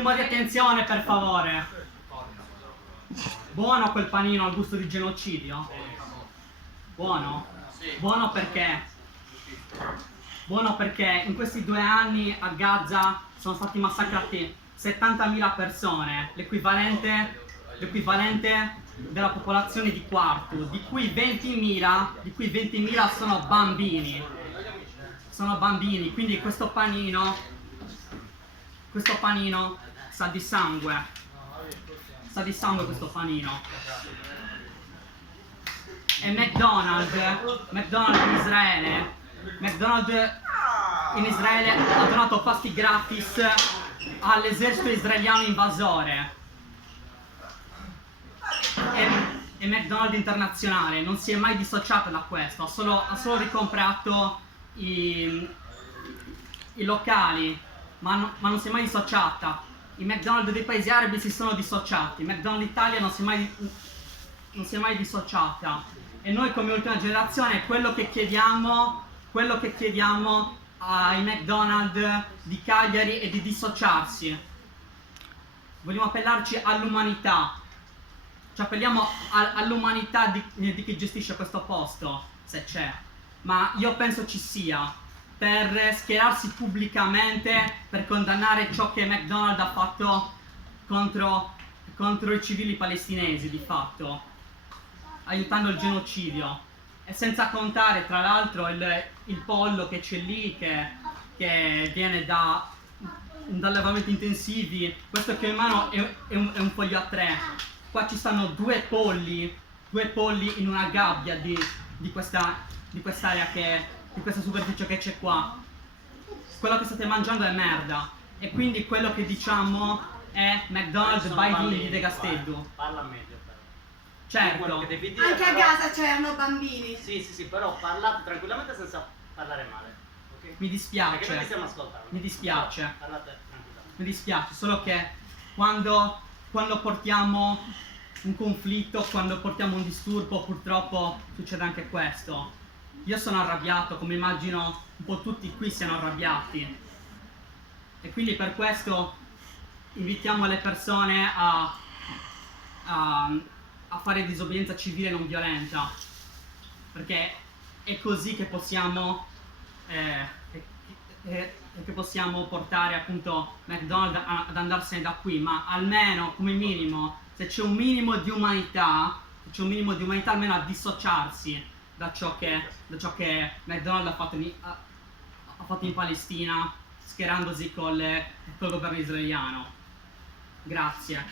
attimo di attenzione, per favore. Buono quel panino al gusto di genocidio? Buono? Buono perché? Buono perché in questi 2 anni a Gaza sono stati massacrati 70.000 persone, l'equivalente della popolazione di Quartu, di cui 20.000 sono bambini. Sono bambini, quindi questo panino sa di sangue. Sa di sangue questo panino. E McDonald's in Israele ha donato pasti gratis all'esercito israeliano invasore. E McDonald's internazionale non si è mai dissociata da questo, ha solo ricomprato i locali, ma non si è mai dissociata. I McDonald's dei paesi arabi si sono dissociati, McDonald's Italia non si è mai dissociata. E noi come ultima generazione quello che chiediamo ai McDonald's di Cagliari è di dissociarsi. Vogliamo appellarci all'umanità. Ci appelliamo all'umanità di chi gestisce questo posto, se c'è. Ma io penso ci sia, per schierarsi pubblicamente, per condannare ciò che McDonald's ha fatto contro i civili palestinesi, di fatto, aiutando il genocidio. E senza contare, tra l'altro, il pollo che c'è lì, che viene da allevamenti intensivi. Questo che ho in mano è un foglio a 3. Qua ci stanno 2 polli in una gabbia di quest'area, di questa superficie che c'è qua. Quello che state mangiando è merda. E quindi quello che diciamo è McDonald's by the De Gastedo. Parla meglio però. Certo. Anche a Gaza c'erano bambini. Sì, però parlate tranquillamente senza parlare male. Okay? Mi dispiace. Perché noi stiamo ascoltando. Mi dispiace. Parlate tranquillamente. Mi dispiace, solo che quando portiamo un conflitto, quando portiamo un disturbo, purtroppo succede anche questo. Io sono arrabbiato, come immagino un po' tutti qui siano arrabbiati. E quindi per questo invitiamo le persone a fare disobbedienza civile non violenta. Perché è così che possiamo portare appunto McDonald's ad andarsene da qui, ma almeno come minimo, se c'è un minimo di umanità, almeno a dissociarsi da ciò che McDonald's ha fatto in Palestina, schierandosi col governo israeliano. Grazie.